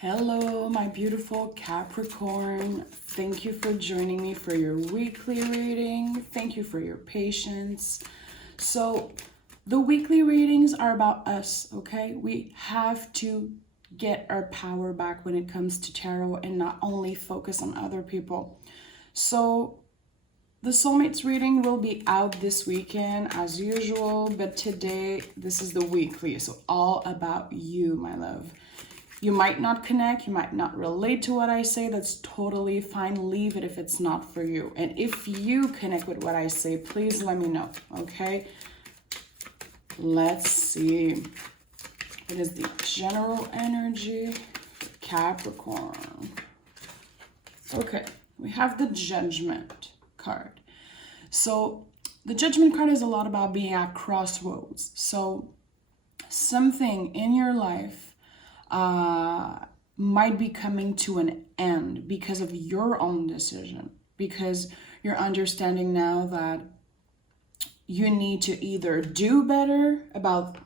Hello, my beautiful Capricorn. Thank you for joining me for your weekly reading. Thank you for your patience. So, the weekly readings are about us, okay? We have to get our power back when it comes to tarot and not only focus on other people. So, the soulmates reading will be out this weekend as usual, but today this is the weekly, so all about you, my love. You might not connect, you might not relate to what I say, that's totally fine. Leave it if it's not for you. And if you connect with what I say, please let me know, okay? Let's see. What is the general energy for Capricorn? Okay, we have the Judgment card. So the Judgment card is a lot about being at crossroads. So something in your life might be coming to an end because of your own decision, because you're understanding now that you need to either do better about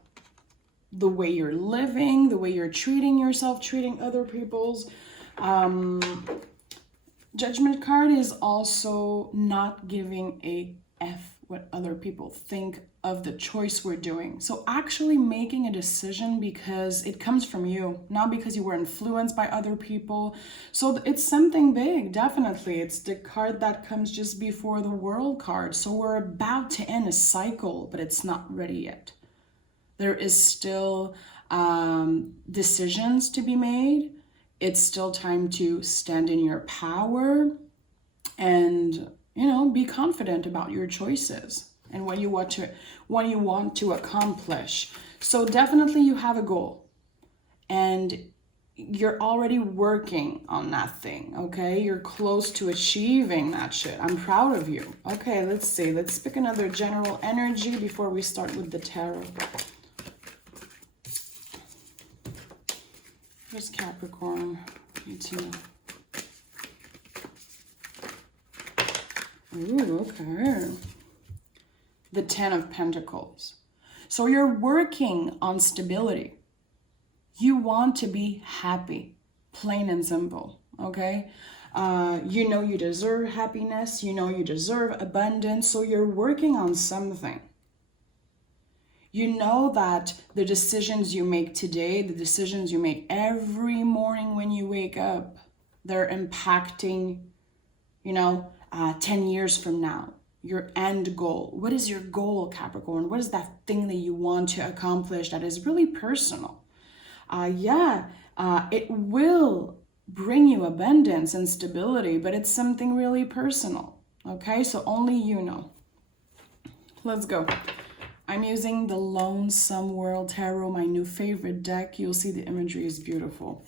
the way you're living, the way you're treating yourself, treating other people's. Judgment card is also not giving a F what other people think of the choice we're doing. So actually making a decision because it comes from you, not because you were influenced by other people. So it's something big, definitely. It's the card that comes just before the World card. So we're about to end a cycle, but it's not ready yet. There is still decisions to be made. It's still time to stand in your power and, you know, be confident about your choices and what you want to accomplish. So definitely you have a goal and you're already working on that thing, okay? You're close to achieving that shit. I'm proud of you. Okay, let's see. Let's pick another general energy before we start with the tarot. Here's Capricorn. Need to know. Ooh, okay. The Ten of Pentacles. So you're working on stability. You want to be happy, plain and simple, okay? You know you deserve happiness. You know you deserve abundance. So you're working on something. You know that the decisions you make today, the decisions you make every morning when you wake up, they're impacting, 10 years from now, your end goal. What is your goal, Capricorn? What is that thing that you want to accomplish that is really personal? It will bring you abundance and stability, but it's something really personal, okay? So only you know. Let's go. I'm using the Lonesome World Tarot, my new favorite deck. You'll see the imagery is beautiful.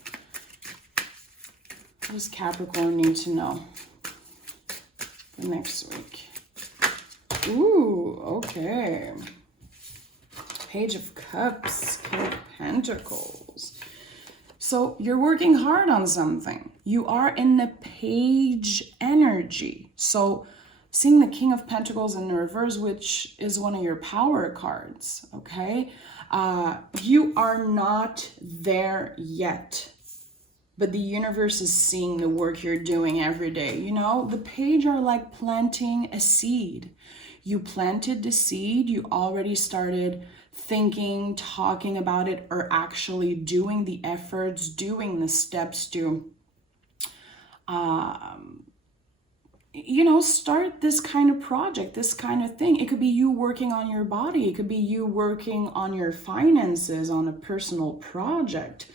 What does Capricorn need to know for next week? Ooh, okay. Page of Cups, King of Pentacles. So you're working hard on something. You are in the page energy. So seeing the King of Pentacles in the reverse, which is one of your power cards, okay? You are not there yet, but the universe is seeing the work you're doing every day. You know, the page are like planting a seed. You planted the seed, you already started thinking, talking about it, or actually doing the efforts, doing the steps to start this kind of project, this kind of thing. It could be you working on your body. It could be you working on your finances, on a personal project.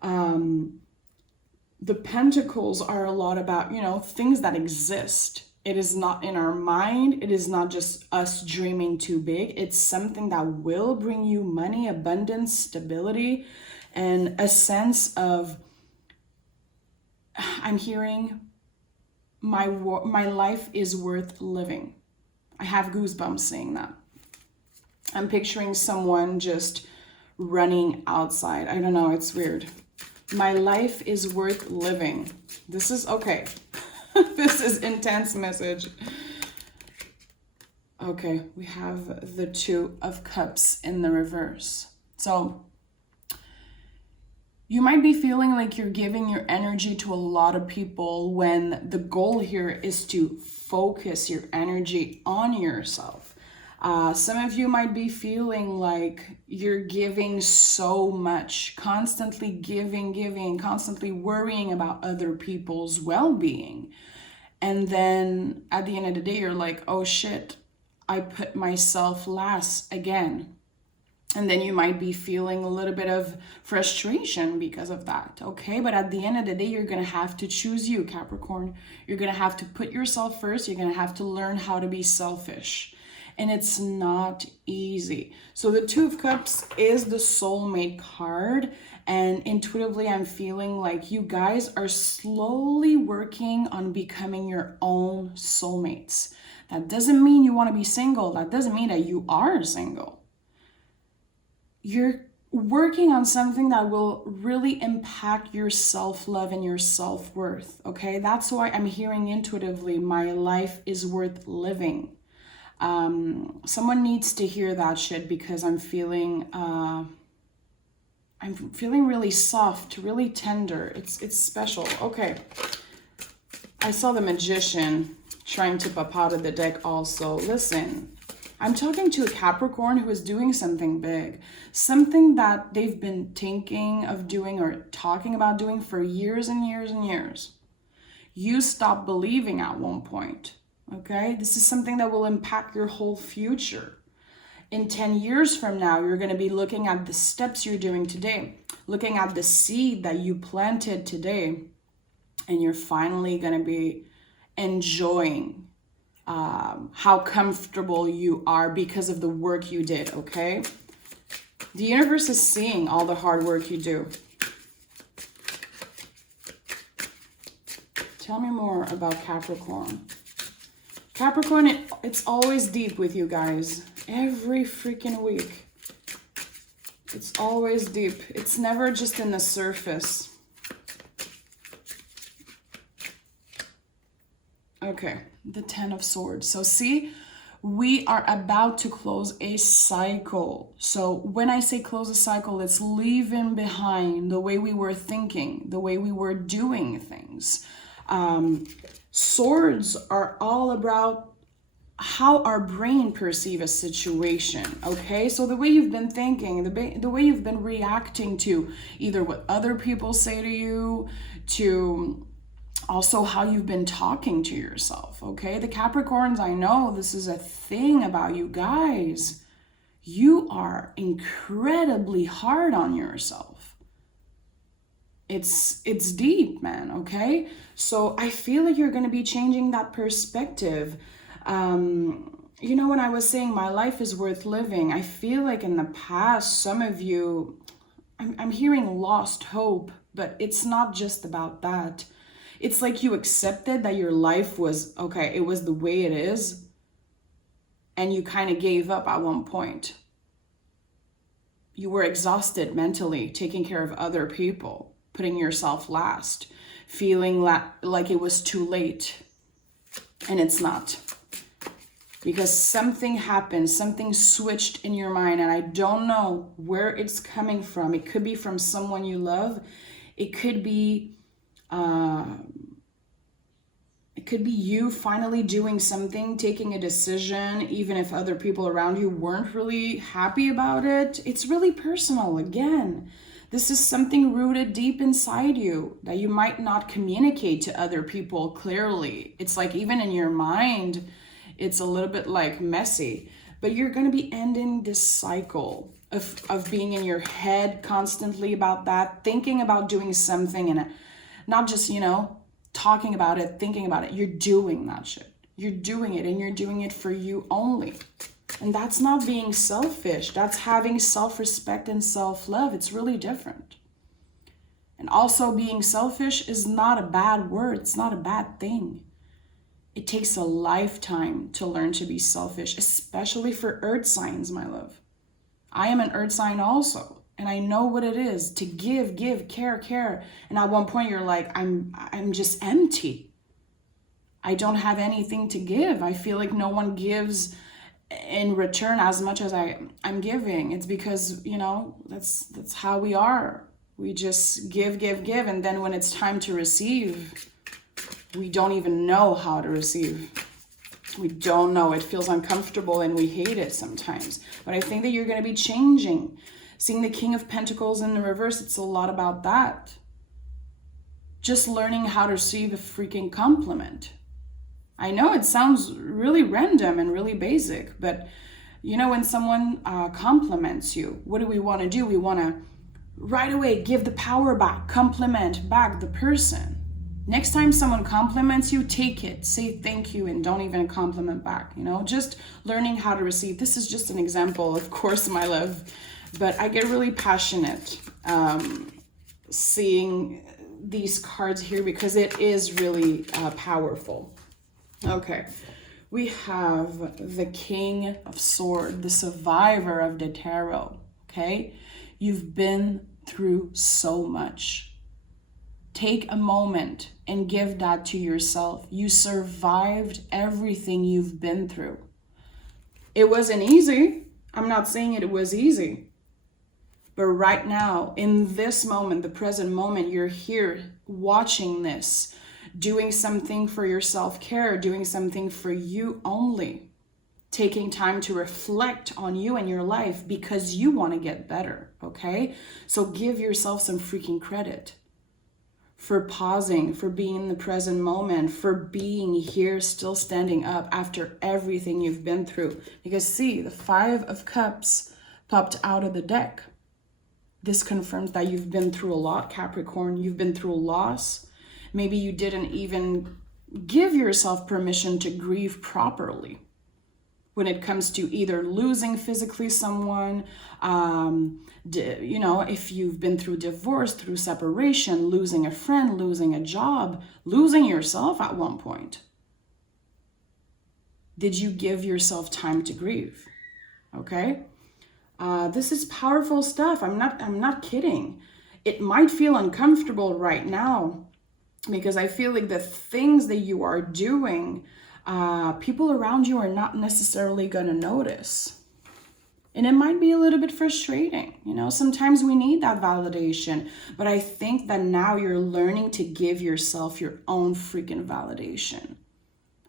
The Pentacles are a lot about, things that exist. It is not in our mind. It is not just us dreaming too big. It's something that will bring you money, abundance, stability, and a sense of, I'm hearing, my life is worth living. I have goosebumps saying that. I'm picturing someone just running outside. I don't know, it's weird. My life is worth living. This is okay. This is intense message. Okay, we have the Two of Cups in the reverse. So You might be feeling like you're giving your energy to a lot of people when the goal here is to focus your energy on yourself. Some of you might be feeling like you're giving so much, constantly giving, constantly worrying about other people's well-being. And then at the end of the day, you're like, oh shit, I put myself last again. And then you might be feeling a little bit of frustration because of that, okay? But at the end of the day, you're going to have to choose you, Capricorn. You're going to have to put yourself first. You're going to have to learn how to be selfish. And it's not easy. So the Two of Cups is the soulmate card. And intuitively, I'm feeling like you guys are slowly working on becoming your own soulmates. That doesn't mean you want to be single. That doesn't mean that you are single. You're working on something that will really impact your self-love and your self-worth, okay? That's why I'm hearing intuitively, my life is worth living. Someone needs to hear that shit because I'm feeling really soft, really tender. It's special. Okay. I saw the Magician trying to pop out of the deck also. Listen, I'm talking to a Capricorn who is doing something big, something that they've been thinking of doing or talking about doing for years and years and years. You stopped believing at one point, okay? This is something that will impact your whole future. In 10 years from now, you're going to be looking at the steps you're doing today, looking at the seed that you planted today, and you're finally going to be enjoying how comfortable you are because of the work you did, okay? The universe is seeing all the hard work you do. Tell me more about Capricorn. Capricorn, it's always deep with you guys. Every freaking week. It's always deep. It's never just in the surface. Okay, the Ten of Swords. So see, we are about to close a cycle. So when I say close a cycle, it's leaving behind the way we were thinking, the way we were doing things. Swords are all about how our brain perceives a situation, okay? So the way you've been thinking, the way you've been reacting to either what other people say to you, to also how you've been talking to yourself, okay? The Capricorns, I know this is a thing about you guys. You are incredibly hard on yourself. It's deep, man, okay? So I feel like you're going to be changing that perspective. You know, when I was saying my life is worth living, I feel like in the past, some of you, I'm hearing lost hope, but it's not just about that. It's like you accepted that your life was, okay, it was the way it is, and you kind of gave up at one point. You were exhausted mentally, taking care of other people, putting yourself last, feeling like it was too late, and it's not. Because something happened, something switched in your mind, and I don't know where it's coming from. It could be from someone you love. It could be you finally doing something, taking a decision, even if other people around you weren't really happy about it. It's really personal. Again, this is something rooted deep inside you that you might not communicate to other people clearly. It's like even in your mind, it's a little bit like messy, but you're going to be ending this cycle of being in your head constantly about that, thinking about doing something, and not just, you know, talking about it, thinking about it. You're doing that shit. You're doing it, and you're doing it for you only. And that's not being selfish. That's having self-respect and self-love. It's really different. And also, being selfish is not a bad word. It's not a bad thing. It takes a lifetime to learn to be selfish, especially for earth signs, my love. I am an earth sign also, and I know what it is to give, care. And at one point you're like, I'm just empty. I don't have anything to give. I feel like no one gives in return as much as I'm giving. It's because, you know, that's how we are. We just give, and then when it's time to receive, we don't even know how to receive. We don't know. It feels uncomfortable and we hate it sometimes. But I think that you're going to be changing. Seeing the King of Pentacles in the reverse, it's a lot about that. Just learning how to receive a freaking compliment. I know it sounds really random and really basic, but you know, when someone compliments you, what do? We want to right away give the power back, compliment back the person. Next time someone compliments you, take it, say thank you, and don't even compliment back. You know, just learning how to receive. This is just an example, of course, my love, but I get really passionate seeing these cards here because it is really powerful. Okay, we have the King of Swords, the survivor of the tarot. Okay, you've been through so much. Take a moment and give that to yourself. You survived everything you've been through. It wasn't easy. I'm not saying it was easy. But right now, in this moment, the present moment, you're here watching this, doing something for your self-care, doing something for you only, taking time to reflect on you and your life because you want to get better, okay? So give yourself some freaking credit for pausing, for being in the present moment, for being here, still standing up after everything you've been through. Because see, the Five of Cups popped out of the deck. This confirms that you've been through a lot, Capricorn. You've been through loss. Maybe you didn't even give yourself permission to grieve properly when it comes to either losing physically someone, you know, if you've been through divorce, through separation, losing a friend, losing a job, losing yourself at one point. Did you give yourself time to grieve? Okay. This is powerful stuff. I'm not kidding. It might feel uncomfortable right now because I feel like the things that you are doing, people around you are not necessarily going to notice. And it might be a little bit frustrating. You know, sometimes we need that validation. But I think that now you're learning to give yourself your own freaking validation.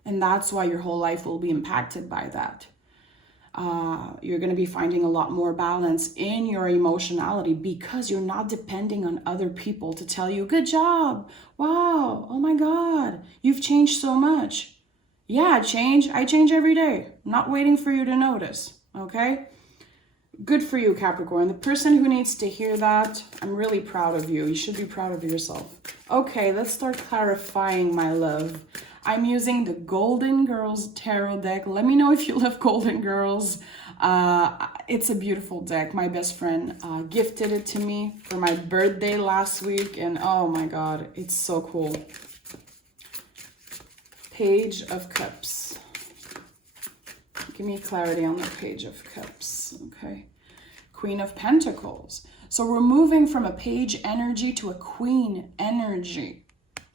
And that's why your whole life will be impacted by that. You're going to be finding a lot more balance in your emotionality because you're not depending on other people to tell you, good job, wow, oh my God, you've changed so much. Yeah, I change every day. I'm not waiting for you to notice, okay? Good for you, Capricorn. The person who needs to hear that, I'm really proud of you. You should be proud of yourself. Okay, let's start clarifying, my love. I'm using the Golden Girls Tarot deck. Let me know if you love Golden Girls. It's a beautiful deck. My best friend gifted it to me for my birthday last week. And oh my God, it's so cool. Page of Cups. Give me clarity on the Page of Cups. Okay. Queen of Pentacles. So we're moving from a page energy to a queen energy.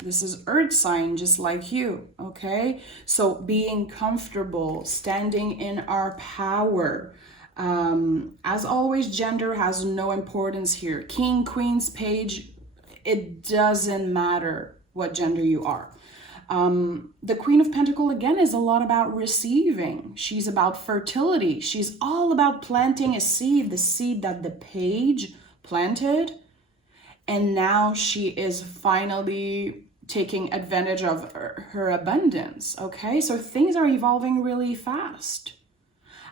This is earth sign, just like you, okay? So being comfortable, standing in our power. As always, gender has no importance here. King, queens, page, it doesn't matter what gender you are. The Queen of Pentacles, again, is a lot about receiving. She's about fertility. She's all about planting a seed, the seed that the page planted. And now she is finally taking advantage of her abundance, okay? So things are evolving really fast.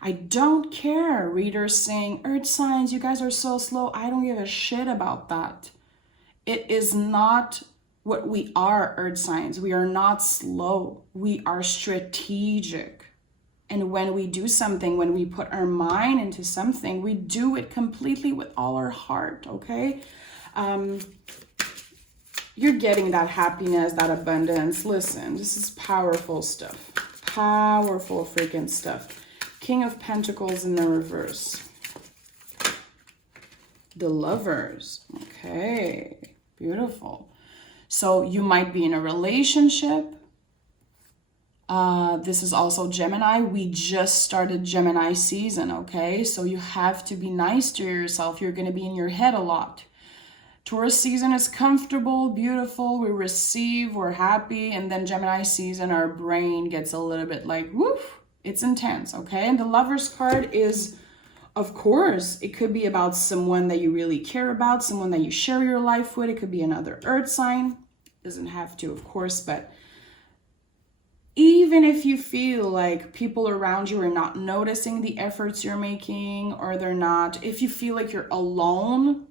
I don't care, readers saying, earth signs, you guys are so slow. I don't give a shit about that. It is not what we are, earth signs. We are not slow. We are strategic. And when we do something, when we put our mind into something, we do it completely with all our heart, okay? You're getting that happiness, that abundance. Listen, this is powerful stuff. Powerful freaking stuff. King of Pentacles in the reverse. The Lovers. Okay, beautiful. So you might be in a relationship. This is also Gemini. We just started Gemini season, okay? So you have to be nice to yourself. You're going to be in your head a lot. Taurus season is comfortable, beautiful, we receive, we're happy, and then Gemini season, our brain gets a little bit like, woof, it's intense, okay? And the Lover's card is, of course, it could be about someone that you really care about, someone that you share your life with. It could be another earth sign. Doesn't have to, of course, but even if you feel like people around you are not noticing the efforts you're making, or they're not, if you feel like you're alone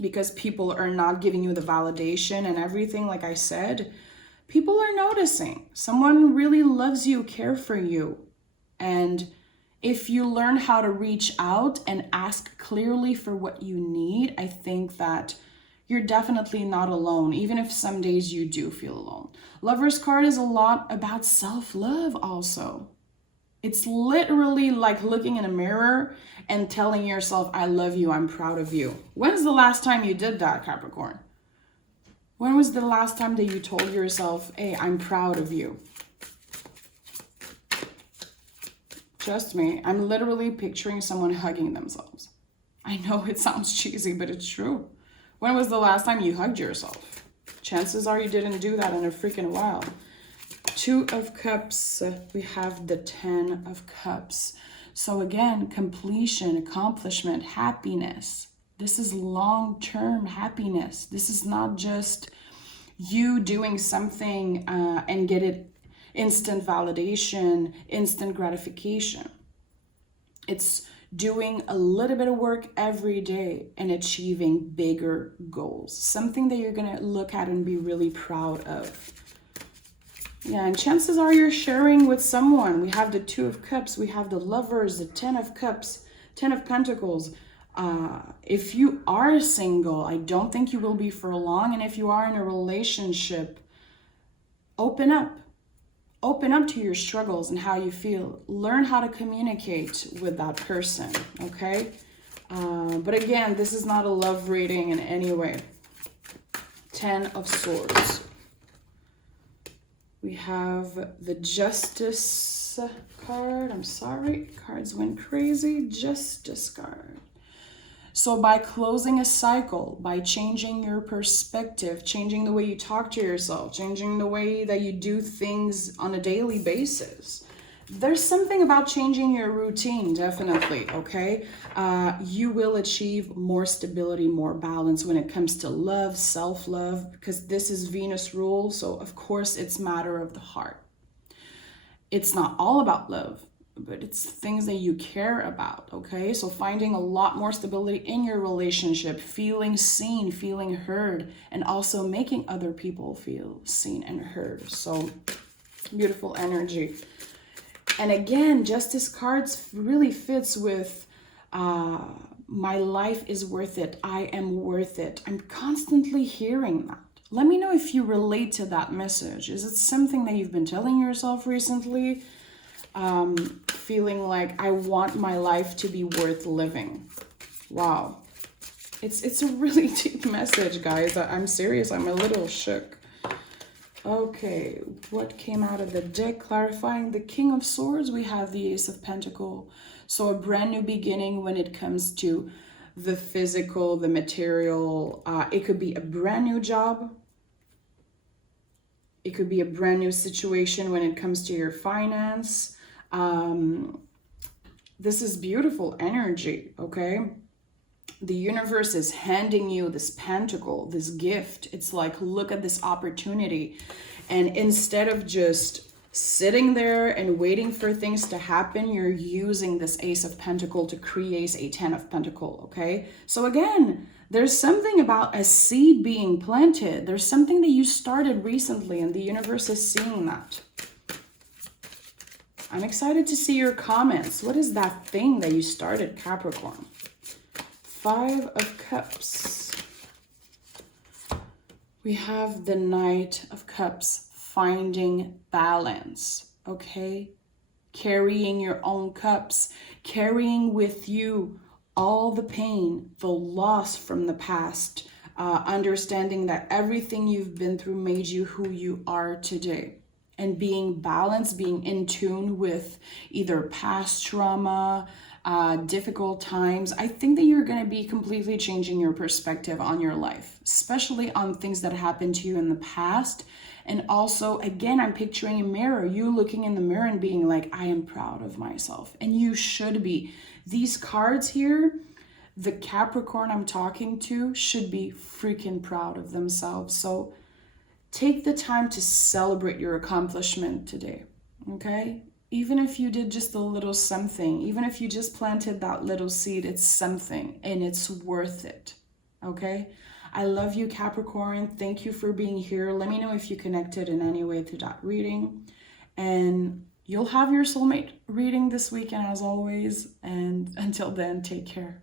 because people are not giving you the validation and everything, like I said, people are noticing. Someone really loves you, care for you. And if you learn how to reach out and ask clearly for what you need, I think that you're definitely not alone, even if some days you do feel alone. Lover's card is a lot about self-love also. It's literally like looking in a mirror and telling yourself, I love you, I'm proud of you. When's the last time you did that, Capricorn? When was the last time that you told yourself, hey, I'm proud of you? Trust me, I'm literally picturing someone hugging themselves. I know it sounds cheesy, but it's true. When was the last time you hugged yourself? Chances are you didn't do that in a freaking while. Two of Cups, we have the 10 of Cups. So again, completion, accomplishment, happiness. This is long-term happiness. This is not just you doing something and get it instant validation, instant gratification. It's doing a little bit of work every day and achieving bigger goals. Something that you're going to look at and be really proud of. Yeah, and chances are you're sharing with someone. We have the 2 of Cups, we have the Lovers, the 10 of Cups, 10 of Pentacles. If you are single, I don't think you will be for long. And if you are in a relationship, open up. Open up to your struggles and how you feel. Learn how to communicate with that person, okay? But again, this is not a love reading in any way. 10 of Swords. We have the Justice card. I'm sorry, cards went crazy. Justice card. So by closing a cycle, by changing your perspective, changing the way you talk to yourself, changing the way that you do things on a daily basis, there's something about changing your routine, definitely, okay? You will achieve more stability, more balance when it comes to love, self-love, because this is Venus rule, so of course it's matter of the heart. It's not all about love, but it's things that you care about, okay? So finding a lot more stability in your relationship, feeling seen, feeling heard, and also making other people feel seen and heard. So beautiful energy. And again, Justice cards really fits with my life is worth it. I am worth it. I'm constantly hearing that. Let me know if you relate to that message. Is it something that you've been telling yourself recently? Feeling like I want my life to be worth living. Wow. It's a really deep message, guys. I'm serious. I'm a little shook. Okay, what came out of the deck? Clarifying the King of Swords, we have the Ace of Pentacles. So a brand new beginning when it comes to the physical, the material. It could be a brand new job. It could be a brand new situation when it comes to your finance. This is beautiful energy, okay? The universe is handing you this pentacle, this gift. It's like, look at this opportunity. And instead of just sitting there and waiting for things to happen, you're using this Ace of Pentacles to create a 10 of Pentacles, okay? So again, there's something about a seed being planted. There's something that you started recently and the universe is seeing that. I'm excited to see your comments. What is that thing that you started, Capricorn? 5 of Cups. We have the Knight of Cups, finding balance, okay? Carrying your own cups, carrying with you all the pain, the loss from the past, understanding that everything you've been through made you who you are today. And being balanced, being in tune with either past trauma, difficult times, I think that you're going to be completely changing your perspective on your life, especially on things that happened to you in the past. And also, again, I'm picturing a mirror, you looking in the mirror and being like, I am proud of myself. And you should be. These cards here, the Capricorn I'm talking to should be freaking proud of themselves. So take the time to celebrate your accomplishment today, okay? Even if you did just a little something, even if you just planted that little seed, it's something and it's worth it, okay? I love you, Capricorn. Thank you for being here. Let me know if you connected in any way to that reading. And you'll have your soulmate reading this weekend as always. And until then, take care.